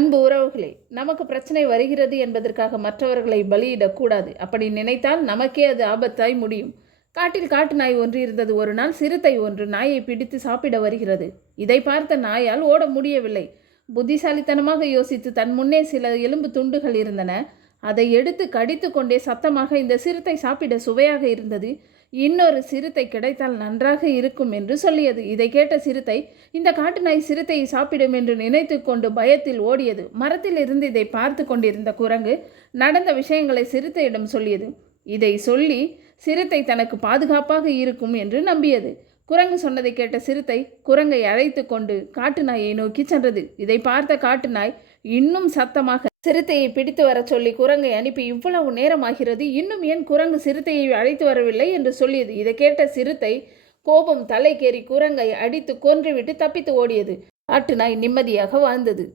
அன்பு உறவுகளே, நமக்கு பிரச்சனை வருகிறது என்பதற்காக மற்றவர்களை பலியிடக்கூடாது. அப்படி நினைத்தால் நமக்கே அது ஆபத்தாய் முடியும். காட்டில் காட்டு நாய் ஒன்று இருந்தது. ஒரு நாள் சிறுத்தை ஒன்று நாயை பிடித்து சாப்பிட வருகிறது. இதை பார்த்த நாயால் ஓட முடியவில்லை. புத்திசாலித்தனமாக யோசித்து தன் முன்னே சில எலும்பு துண்டுகள் இருந்தன. அதை எடுத்து கடித்து கொண்டே சத்தமாக, இந்த சிறுத்தை சாப்பிட சுவையாக இருந்தது, இன்னொரு சிறுத்தை கிடைத்தால் நன்றாக இருக்கும் என்று சொல்லியது. இதை கேட்ட சிறுத்தை, இந்த காட்டு நாய் சிறுத்தையை சாப்பிடும் என்று நினைத்து கொண்டு பயத்தில் ஓடியது. மரத்தில் இருந்து இதை பார்த்து கொண்டிருந்த குரங்கு நடந்த விஷயங்களை சிறுத்தையிடம் சொல்லியது. இதை சொல்லி சிறுத்தை தனக்கு பாதுகாப்பாக இருக்கும் என்று நம்பியது. குரங்கு சொன்னதை கேட்ட சிறுத்தை குரங்கை அழைத்து கொண்டு காட்டு நாயை நோக்கி சென்றது. இதை பார்த்த காட்டு நாய் இன்னும் சத்தமாக சிறுத்தையை பிடித்து வர சொல்லி குரங்கை அனுப்பி, இவ்வளவு நேரமாகிறது, இன்னும் ஏன் குரங்கு சிறுத்தையை அழைத்து வரவில்லை என்று சொல்லியது. இதை கேட்ட சிறுத்தை கோபம் தலைக்கேறி குரங்கை அடித்து கொன்றுவிட்டு தப்பித்து ஓடியது. காட்டு நாய் நிம்மதியாக வாழ்ந்தது.